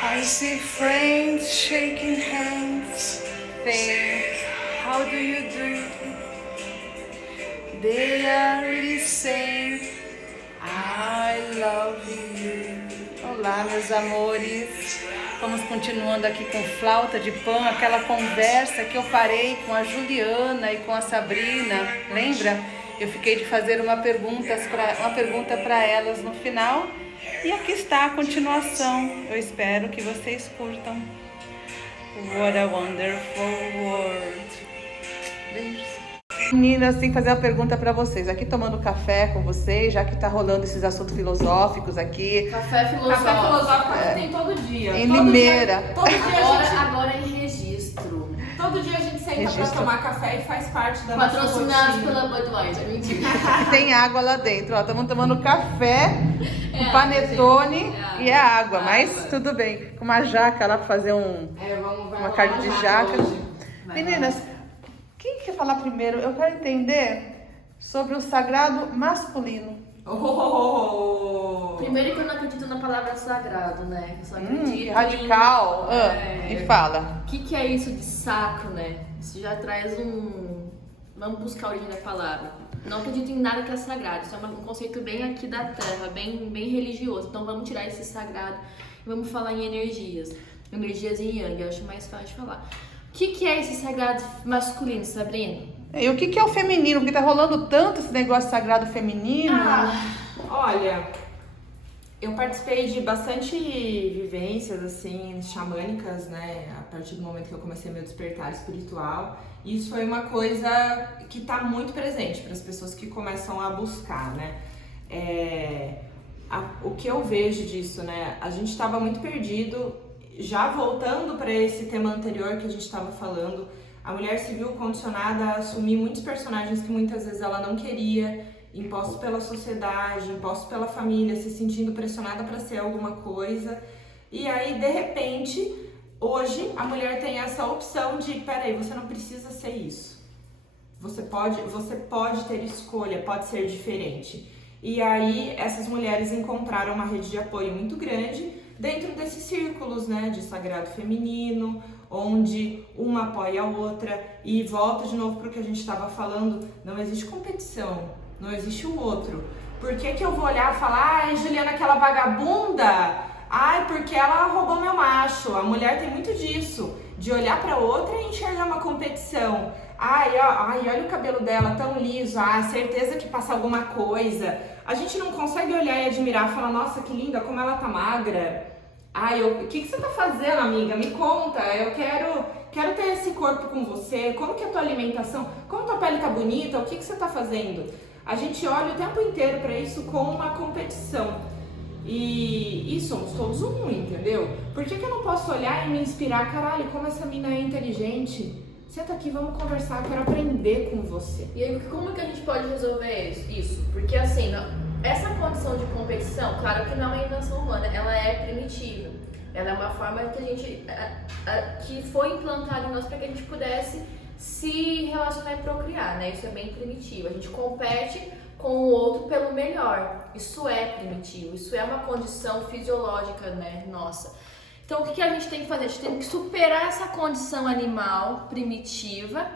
I see friends shaking hands, saying, how do you do? They are really saying, I love you. Olá, meus amores. Vamos continuando aqui com Flauta de Pan, aquela conversa que eu parei com a Juliana e com a Sabrina. Lembra? Eu fiquei de fazer uma pergunta para elas no final. E aqui está a continuação. Eu espero que vocês curtam. What a wonderful world. Beijos. Meninas, tem que fazer uma pergunta para vocês. Aqui tomando café com vocês, já que tá rolando esses assuntos filosóficos aqui. Café filosófico. Café filosófico tem todo dia. Em Limeira. Todo dia Agora em registro. Todo dia a gente senta pra tomar café e faz parte da nossa rotina. Patrocinados pela Budweiser, mentira. Tem água lá dentro, ó. Estamos tomando café, com panetone e a água, mas tudo bem. Com uma jaca lá para fazer uma carne de jaca. Meninas, quem quer falar primeiro? Eu quero entender sobre o sagrado masculino. Primeiro que eu não acredito na palavra sagrado, né? Eu só acredito radical. E fala. O que é isso de sacro, né? Isso já traz um... Vamos buscar a origem da palavra. Não acredito em nada que é sagrado. Isso é um conceito bem aqui da terra, bem religioso. Então vamos tirar esse sagrado e vamos falar em energias. Energias em yang, eu acho mais fácil de falar. O que é esse sagrado masculino, Sabrina? E o que é o feminino? Porque tá rolando tanto esse negócio sagrado feminino. Olha, eu participei de bastante vivências assim xamânicas, né? A partir do momento que eu comecei meu despertar espiritual, e isso foi uma coisa que tá muito presente para as pessoas que começam a buscar, né? O que eu vejo disso, né? A gente estava muito perdido. Já voltando para esse tema anterior que a gente estava falando, a mulher se viu condicionada a assumir muitos personagens que muitas vezes ela não queria, impostos pela sociedade, impostos pela família, se sentindo pressionada para ser alguma coisa. E aí, de repente, hoje a mulher tem essa opção de, peraí, você não precisa ser isso. Você pode ter escolha, pode ser diferente. E aí, essas mulheres encontraram uma rede de apoio muito grande dentro desses círculos, né, de sagrado feminino, onde uma apoia a outra. E volta de novo para o que a gente estava falando, não existe competição, não existe o outro. Por que eu vou olhar e falar, ai, Juliana, aquela vagabunda? Ai, porque ela roubou meu macho. A mulher tem muito disso, de olhar para outra e enxergar uma competição. Ai, olha o cabelo dela tão liso, certeza que passa alguma coisa. A gente não consegue olhar e admirar, falar, nossa, que linda, como ela tá magra. O que você tá fazendo, amiga? Me conta, eu quero ter esse corpo com você. Como que é a tua alimentação? Como a tua pele tá bonita? O que você tá fazendo? A gente olha o tempo inteiro para isso como uma competição. E somos todos um, entendeu? Por que eu não posso olhar e me inspirar? Caralho, como essa mina é inteligente. Senta aqui, vamos conversar, eu quero aprender com você. E aí, como que a gente pode resolver isso? Porque assim, essa condição de competição, claro que não é uma invenção humana, ela é primitiva. Ela é uma forma que a gente que foi implantada em nós para que a gente pudesse se relacionar e procriar, né? Isso é bem primitivo. A gente compete com o outro pelo melhor. Isso é primitivo, isso é uma condição fisiológica, né, nossa. Então, o que a gente tem que fazer? A gente tem que superar essa condição animal primitiva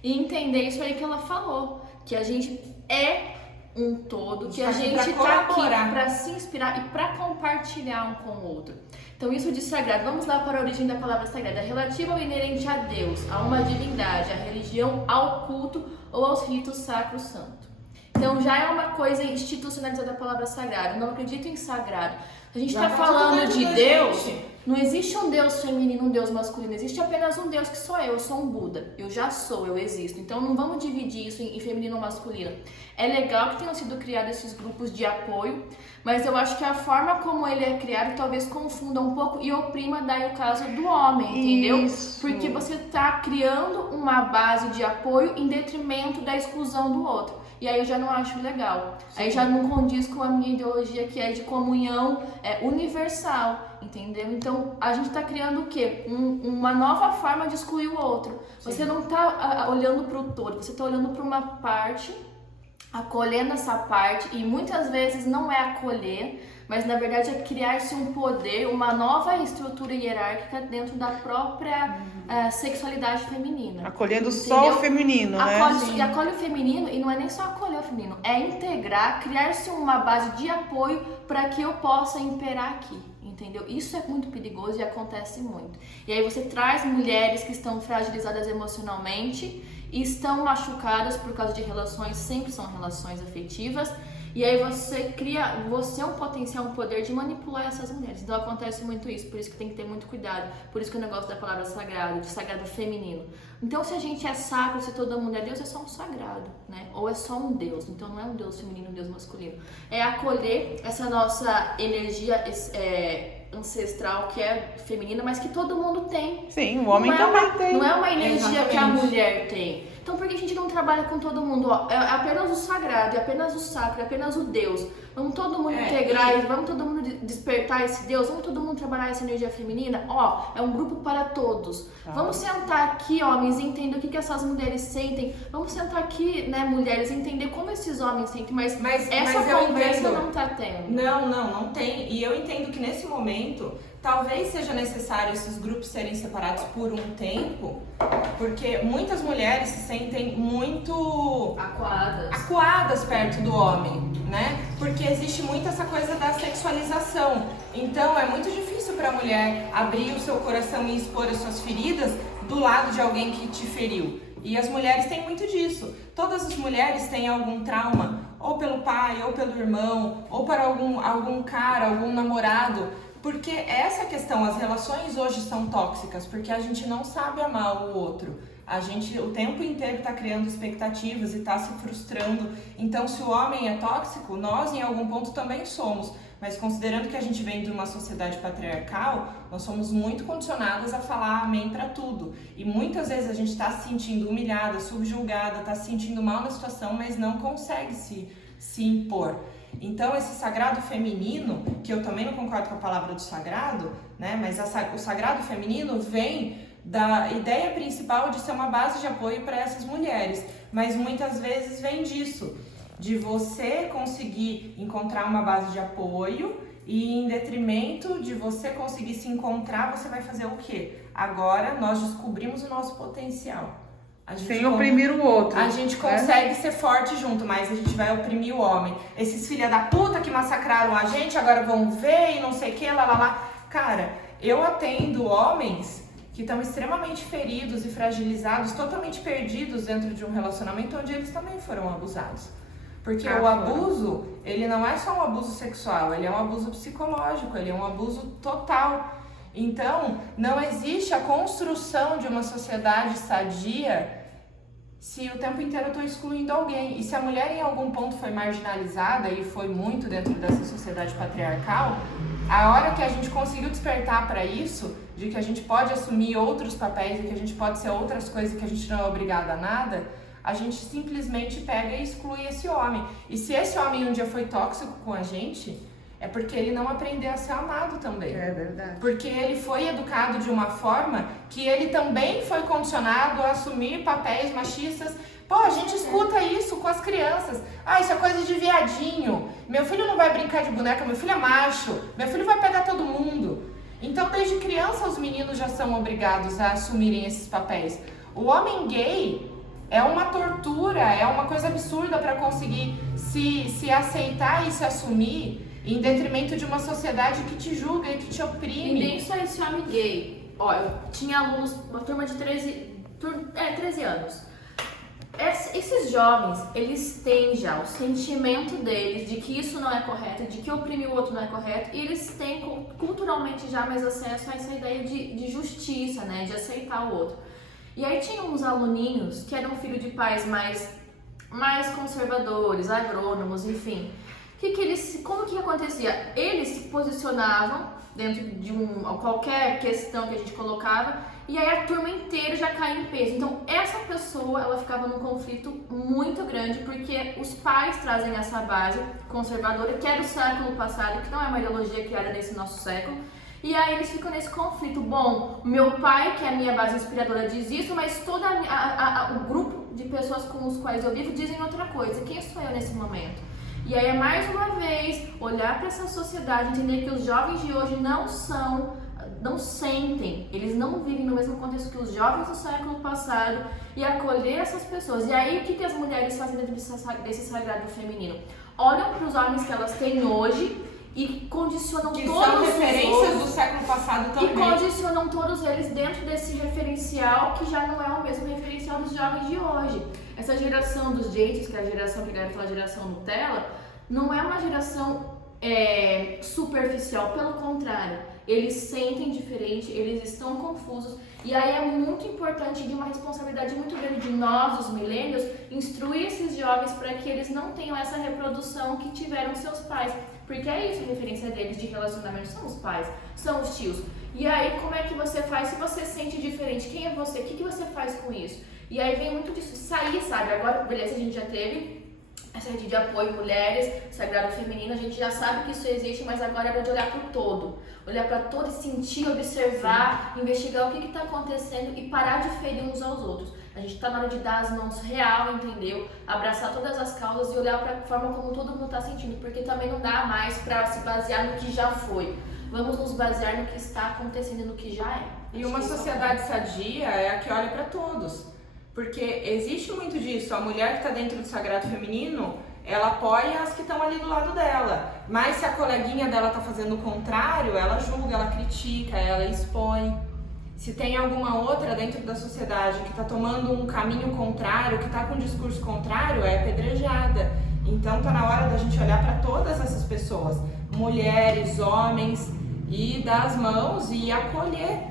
e entender isso aí que ela falou, que a gente é um todo, que a gente tá aqui para se inspirar e para compartilhar um com o outro. Então, isso de sagrado, vamos lá para a origem da palavra sagrada, relativa ou inerente a Deus, a uma divindade, à religião, ao culto ou aos ritos sacro santo. Então, já é uma coisa institucionalizada a palavra sagrada. Eu não acredito em sagrado. A gente está falando de Deus. Não existe um Deus feminino, um Deus masculino, existe apenas um Deus que sou eu sou um Buda, eu já sou, eu existo. Então não vamos dividir isso em feminino ou masculino. É legal que tenham sido criados esses grupos de apoio, mas eu acho que a forma como ele é criado talvez confunda um pouco e oprima daí o caso do homem, entendeu? Isso. Porque você está criando uma base de apoio em detrimento da exclusão do outro. E aí eu já não acho legal. Sim. Aí já não condiz com a minha ideologia que é de comunhão universal, entendeu? Então a gente tá criando o quê? Uma nova forma de excluir o outro. Sim. Você não tá olhando para o todo, você tá olhando para uma parte, acolhendo essa parte, e muitas vezes não é acolher, mas na verdade é criar-se um poder, uma nova estrutura hierárquica dentro da própria sexualidade feminina. Acolhendo só o feminino, né? E acolhe o feminino, e não é nem só acolher o feminino, é integrar, criar-se uma base de apoio para que eu possa imperar aqui. Entendeu? Isso é muito perigoso e acontece muito. E aí você traz mulheres que estão fragilizadas emocionalmente e estão machucadas por causa de relações, sempre são relações afetivas, e aí você é um potencial, um poder de manipular essas mulheres. Então acontece muito isso, por isso que tem que ter muito cuidado, por isso que o negócio da palavra sagrado, de sagrado feminino. Então se a gente é sacro, se todo mundo é Deus, é só um sagrado, né? Ou é só um Deus, então não é um Deus feminino, um Deus masculino. É acolher essa nossa energia ancestral que é feminina, mas que todo mundo tem. Sim, o homem também tem. Não é uma energia Exatamente. que a mulher tem. Então por que a gente não trabalha com todo mundo? Ó, é apenas o sagrado, é apenas o sacro, é apenas o Deus. Vamos todo mundo integrar, vamos todo mundo despertar esse Deus, vamos todo mundo trabalhar essa energia feminina. Ó, é um grupo para todos. Vamos sentar aqui, homens, e entender o que essas mulheres sentem. Vamos sentar aqui, né, mulheres, e entender como esses homens sentem. Mas essa conversa não tá tendo. Não tem. E eu entendo que nesse momento, talvez seja necessário esses grupos serem separados por um tempo, porque muitas mulheres se sentem muito acuadas perto do homem, né? Porque existe muito essa coisa da sexualização. Então é muito difícil para a mulher abrir o seu coração e expor as suas feridas do lado de alguém que te feriu. E as mulheres têm muito disso. Todas as mulheres têm algum trauma, ou pelo pai, ou pelo irmão, ou para algum cara, algum namorado. Porque essa questão, as relações hoje são tóxicas, porque a gente não sabe amar o outro. A gente o tempo inteiro está criando expectativas e está se frustrando. Então, se o homem é tóxico, nós em algum ponto também somos. Mas considerando que a gente vem de uma sociedade patriarcal, nós somos muito condicionadas a falar amém para tudo. E muitas vezes a gente está se sentindo humilhada, subjugada, está se sentindo mal na situação, mas não consegue se impor. Então esse sagrado feminino, que eu também não concordo com a palavra do sagrado, né? Mas o sagrado feminino vem da ideia principal de ser uma base de apoio para essas mulheres. Mas muitas vezes vem disso, de você conseguir encontrar uma base de apoio e em detrimento de você conseguir se encontrar, você vai fazer o quê? Agora nós descobrimos o nosso potencial. Sem oprimir o outro. A gente consegue ser forte junto, mas a gente vai oprimir o homem. Esses filha da puta que massacraram a gente, agora vão ver e não sei o que, lá. Cara, eu atendo homens que estão extremamente feridos e fragilizados, totalmente perdidos dentro de um relacionamento onde eles também foram abusados. Porque o abuso, ele não é só um abuso sexual, ele é um abuso psicológico, ele é um abuso total. Então, não existe a construção de uma sociedade sadia se o tempo inteiro eu estou excluindo alguém. E se a mulher em algum ponto foi marginalizada, e foi muito dentro dessa sociedade patriarcal, a hora que a gente conseguiu despertar para isso, de que a gente pode assumir outros papéis, e que a gente pode ser outras coisas, e que a gente não é obrigada a nada, a gente simplesmente pega e exclui esse homem. E se esse homem um dia foi tóxico com a gente, é porque ele não aprendeu a ser amado também. É verdade. Porque ele foi educado de uma forma que ele também foi condicionado a assumir papéis machistas. Pô, a gente escuta isso com as crianças. Ah, isso é coisa de viadinho. Meu filho não vai brincar de boneca, meu filho é macho. Meu filho vai pegar todo mundo. Então, desde criança, os meninos já são obrigados a assumirem esses papéis. O homem gay é uma tortura, é uma coisa absurda para conseguir se aceitar e se assumir, em detrimento de uma sociedade que te julga e que te oprime. E nem só esse homem gay. Ó, eu tinha alunos, uma turma de 13 anos. Esses jovens, eles têm já o sentimento deles de que isso não é correto, de que oprimir o outro não é correto, e eles têm culturalmente já mais acesso a essa ideia de justiça, né, de aceitar o outro. E aí tinha uns aluninhos que eram filhos de pais mais conservadores, agrônomos, enfim. Como que acontecia? Eles se posicionavam dentro de qualquer questão que a gente colocava, e aí a turma inteira já caía em peso. Então essa pessoa, ela ficava num conflito muito grande, porque os pais trazem essa base conservadora, que é do século passado, que não é uma ideologia criada nesse nosso século, e aí eles ficam nesse conflito. Bom, meu pai, que é a minha base inspiradora, diz isso, mas todo o grupo de pessoas com os quais eu vivo dizem outra coisa. Quem sou eu nesse momento? E aí é mais uma vez olhar para essa sociedade, entender que os jovens de hoje não sentem, eles não vivem no mesmo contexto que os jovens do século passado e acolher essas pessoas. E aí o que as mulheres fazem dentro desse sagrado feminino? Olham para os homens que elas têm hoje e condicionam que todos são os referências outros, do século passado também. e condicionam todos eles dentro desse referencial que já não é o mesmo referencial dos jovens de hoje. Essa geração dos jeitos, que é a geração que a galera fala geração Nutella, não é uma geração superficial, pelo contrário, eles sentem diferente, eles estão confusos, e aí é muito importante, de uma responsabilidade muito grande de nós, os milênios, instruir esses jovens para que eles não tenham essa reprodução que tiveram seus pais, porque é isso a referência deles de relacionamento, são os pais, são os tios. E aí como é que você faz se você sente diferente? Quem é você? O que você faz com isso? E aí vem muito disso, sair, sabe? Agora, beleza, a gente já teve essa rede de apoio mulheres, sagrado feminino, a gente já sabe que isso existe, mas agora é hora de olhar para o todo. Olhar para todo e sentir, observar, investigar o que está acontecendo e parar de ferir uns aos outros. A gente está na hora de dar as mãos real, entendeu? Abraçar todas as causas e olhar para a forma como todo mundo está sentindo, porque também não dá mais para se basear no que já foi. Vamos nos basear no que está acontecendo e no que já é. E uma sociedade sadia é a que olha para todos. Porque existe muito disso, a mulher que está dentro do sagrado feminino, ela apoia as que estão ali do lado dela. Mas se a coleguinha dela está fazendo o contrário, ela julga, ela critica, ela expõe. Se tem alguma outra dentro da sociedade que está tomando um caminho contrário, que está com um discurso contrário, é apedrejada. Então está na hora da gente olhar para todas essas pessoas, mulheres, homens, e dar as mãos e acolher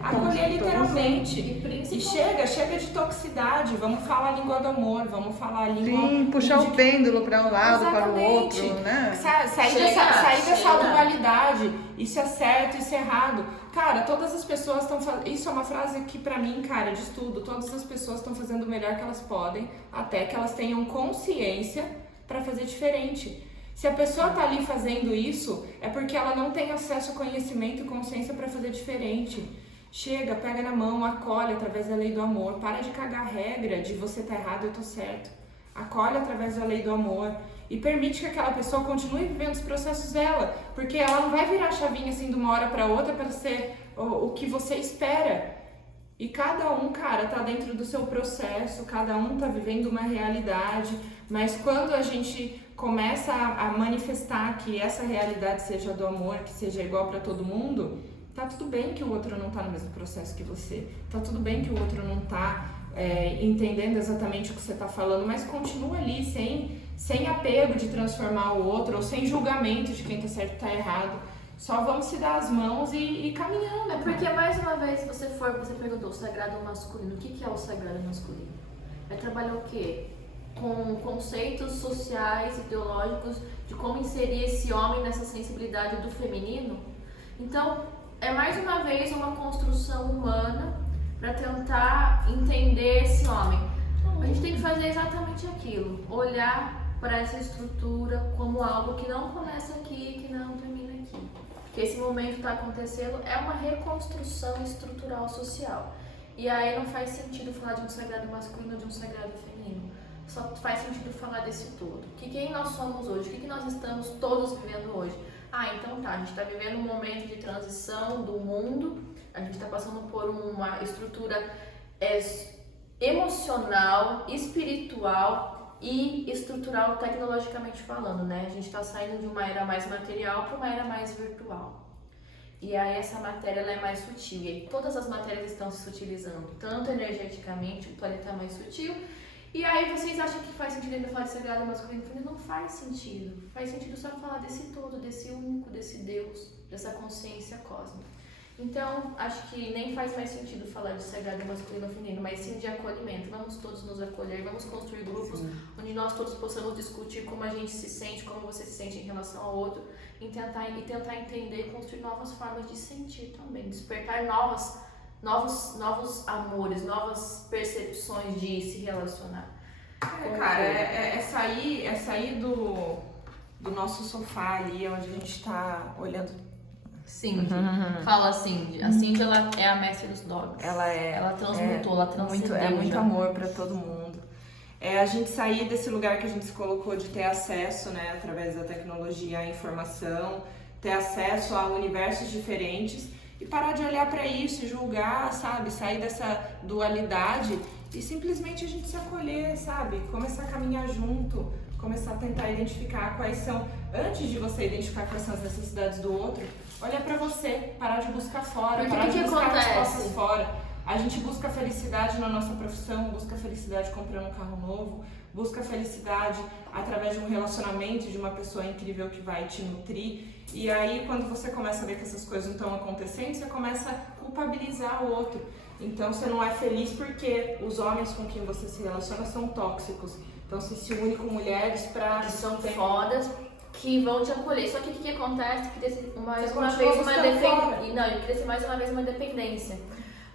literalmente. E chega de toxicidade, vamos falar a língua do amor, vamos falar a língua... Sim, puxar o pêndulo para um lado, Exatamente. para o outro, né? Sair dessa dualidade, isso é certo, isso é errado. Cara, todas as pessoas estão fazendo... Isso é uma frase que pra mim, cara, diz tudo. Todas as pessoas estão fazendo o melhor que elas podem, até que elas tenham consciência para fazer diferente. Se a pessoa tá ali fazendo isso, é porque ela não tem acesso a conhecimento e consciência para fazer diferente. Chega, pega na mão, acolhe através da lei do amor. Para de cagar a regra de você tá errado, eu tô certo. Acolhe através da lei do amor e permite que aquela pessoa continue vivendo os processos dela, porque ela não vai virar a chavinha assim de uma hora para outra para ser o que você espera. E cada um, cara, tá dentro do seu processo, cada um tá vivendo uma realidade, mas quando a gente começa a manifestar que essa realidade seja do amor, que seja igual para todo mundo, tá tudo bem que o outro não tá no mesmo processo que você, tá tudo bem que o outro não tá entendendo exatamente o que você tá falando, mas continua ali sem apego de transformar o outro, ou sem julgamento de quem tá certo e tá errado. Só vamos se dar as mãos e caminhando. É porque, mais uma vez, se você perguntou o sagrado masculino, o que é o sagrado masculino? É trabalhar o quê? Com conceitos sociais, ideológicos, de como inserir esse homem nessa sensibilidade do feminino. Então, é mais uma vez uma construção humana para tentar entender esse homem. A gente tem que fazer exatamente aquilo, olhar para essa estrutura como algo que não começa aqui, que não termina aqui. Que esse momento está acontecendo é uma reconstrução estrutural social. E aí não faz sentido falar de um sagrado masculino ou de um sagrado feminino. Só faz sentido falar desse todo. Quem nós somos hoje? O que nós estamos todos vivendo hoje? Então tá, a gente está vivendo um momento de transição do mundo, a gente está passando por uma estrutura emocional, espiritual e estrutural tecnologicamente falando, né? A gente está saindo de uma era mais material para uma era mais virtual. E aí essa matéria ela é mais sutil, e aí todas as matérias estão se sutilizando, tanto energeticamente, o planeta é mais sutil. E aí vocês acham que faz sentido ainda falar de sagrado masculino? Não faz sentido. Faz sentido só falar desse todo, desse único, desse Deus, dessa consciência cósmica. Então, acho que nem faz mais sentido falar de sagrado masculino ou feminino, mas sim de acolhimento. Vamos todos nos acolher, vamos construir grupos onde nós todos possamos discutir como a gente se sente, como você se sente em relação ao outro, e tentar entender e construir novas formas de sentir também, despertar novos amores, novas percepções de se relacionar. Cara, é sair do nosso sofá ali, onde a gente tá olhando. Cindy, fala Cindy. A Cindy, ela é a mestre dos dogs. Ela transmutou, ela transcendeu. É muito amor pra todo mundo. É a gente sair desse lugar que a gente se colocou de ter acesso, né, através da tecnologia à informação, ter acesso a universos diferentes e parar de olhar para isso e julgar, sabe? Sair dessa dualidade e simplesmente a gente se acolher, sabe? Começar a caminhar junto, começar a tentar identificar quais são, antes de você identificar quais são as necessidades do outro, olha para você, parar de buscar fora, Porque parar de buscar acontece? respostas fora. A gente busca felicidade na nossa profissão, busca felicidade comprando um carro novo, busca felicidade através de um relacionamento, de uma pessoa incrível que vai te nutrir. E aí, quando você começa a ver que essas coisas não estão acontecendo, você começa a culpabilizar o outro. Então, você não é feliz porque os homens com quem você se relaciona são tóxicos. Então, você se une com mulheres para... Que são fodas, que vão te acolher. Só que o que acontece? Cria mais Você uma continua vez uma buscando fora. Não, cria mais uma vez uma dependência.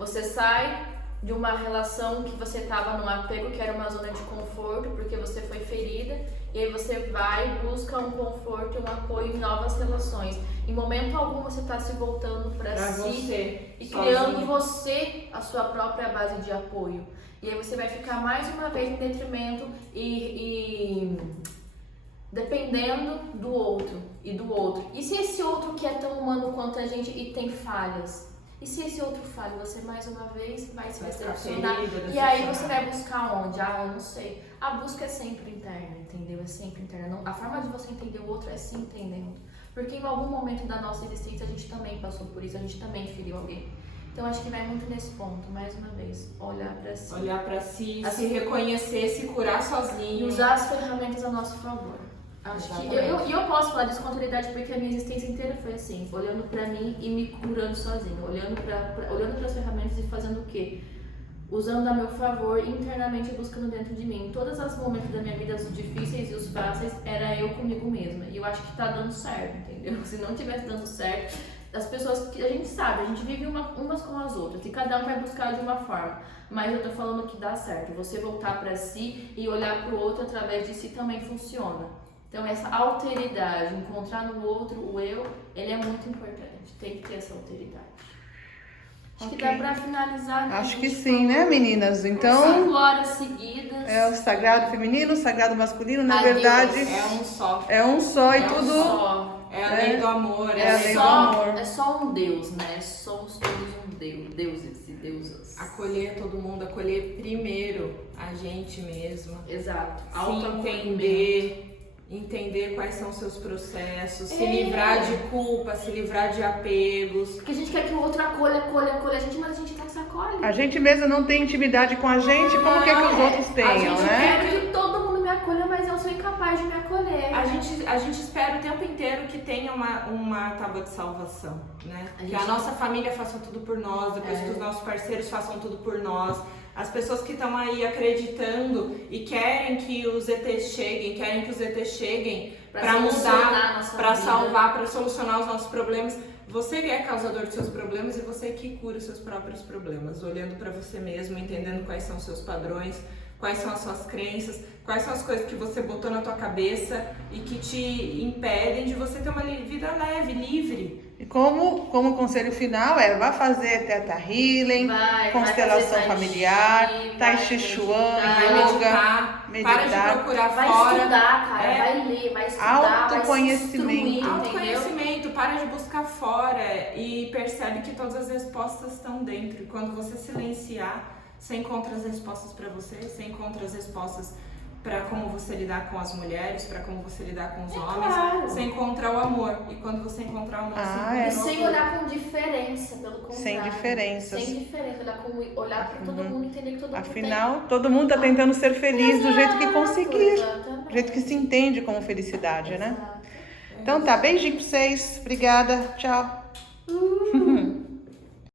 Você sai de uma relação que você estava num apego, que era uma zona de conforto, porque você foi ferida, e aí você vai e busca um conforto, um apoio em novas relações. Em momento algum você está se voltando para si você, e sozinho. criando você a sua própria base de apoio. E aí você vai ficar mais uma vez em detrimento e dependendo do outro e do outro. E se esse outro que é tão humano quanto a gente e tem falhas? E se esse outro falha, você mais uma vez vai se decepcionar. E aí você vai buscar onde? Ah, eu não sei. A busca é sempre interna, entendeu? É sempre interna. Não, a forma de você entender o outro é se entendendo. Porque em algum momento da nossa existência a gente também passou por isso, a gente também feriu alguém. Então acho que vai muito nesse ponto, mais uma vez, olhar pra si. Olhar pra si, se reconhecer, se curar sozinho. E usar as ferramentas a nosso favor. Acho que eu posso falar disso com autoridade porque a minha existência inteira foi assim, olhando pra mim e me curando sozinho, olhando para as ferramentas e fazendo o quê? Usando a meu favor, internamente buscando dentro de mim. Em todos os momentos da minha vida, os difíceis e os fáceis, era eu comigo mesma. E eu acho que tá dando certo, entendeu? Se não tivesse dando certo, as pessoas que a gente sabe, a gente vive umas com as outras e cada um vai buscar de uma forma. Mas eu tô falando que dá certo. Você voltar pra si e olhar pro outro através de si também funciona. Então essa alteridade, encontrar no outro o eu, ele é muito importante. Tem que ter essa alteridade. Acho que dá pra finalizar. Né? Acho que sim, né, meninas? Então, 5 horas seguidas. é o sagrado feminino, o sagrado masculino, na Adeus. verdade, É um só. é um só e É um tudo. só. É a lei do amor. É a lei do só, amor. é só um Deus, né? Somos todos um Deus, deuses e deusas. Acolher todo mundo, acolher primeiro a gente mesmo. Exato. Se entender quais são os seus processos, se livrar de culpa, se livrar de apegos. Porque a gente quer que o outro acolha a gente, mas a gente não se acolhe. A gente mesmo não tem intimidade com a gente, como quer que os outros tenham, a gente né? Eu quero que todo mundo me acolha, mas eu sou incapaz de me acolher. A gente espera o tempo inteiro que tenha uma tábua de salvação, né? Que a nossa família faça tudo por nós, depois que os nossos parceiros façam tudo por nós. As pessoas que estão aí acreditando e querem que os ETs cheguem para mudar, para salvar, para solucionar os nossos problemas. Você é causador dos seus problemas e você que cura os seus próprios problemas, olhando para você mesmo, entendendo quais são os seus padrões, quais são as suas crenças, quais são as coisas que você botou na tua cabeça e que te impedem de você ter uma vida leve, livre. E como conselho final vá fazer Theta Healing, constelação familiar, Tai Chi Chuan, yoga, meditar. Para de procurar vai fora. Estudar, cara, vai ler, vai estudar, Autoconhecimento. vai se instruir, Autoconhecimento, para de buscar fora e percebe que todas as respostas estão dentro. E quando você silenciar, você encontra as respostas para você, você encontra as respostas para como você lidar com as mulheres, para como você lidar com os homens, claro. você encontra o amor. E quando você encontrar o amor, E sem olhar com diferença, pelo contrário. Sem diferenças. Sem diferença, olhar para todo mundo, entender que todo mundo Afinal, todo mundo está tentando ser feliz do jeito que conseguir, exatamente. do jeito que se entende como felicidade, né? Exato. Então tá, beijinho pra vocês, obrigada, tchau.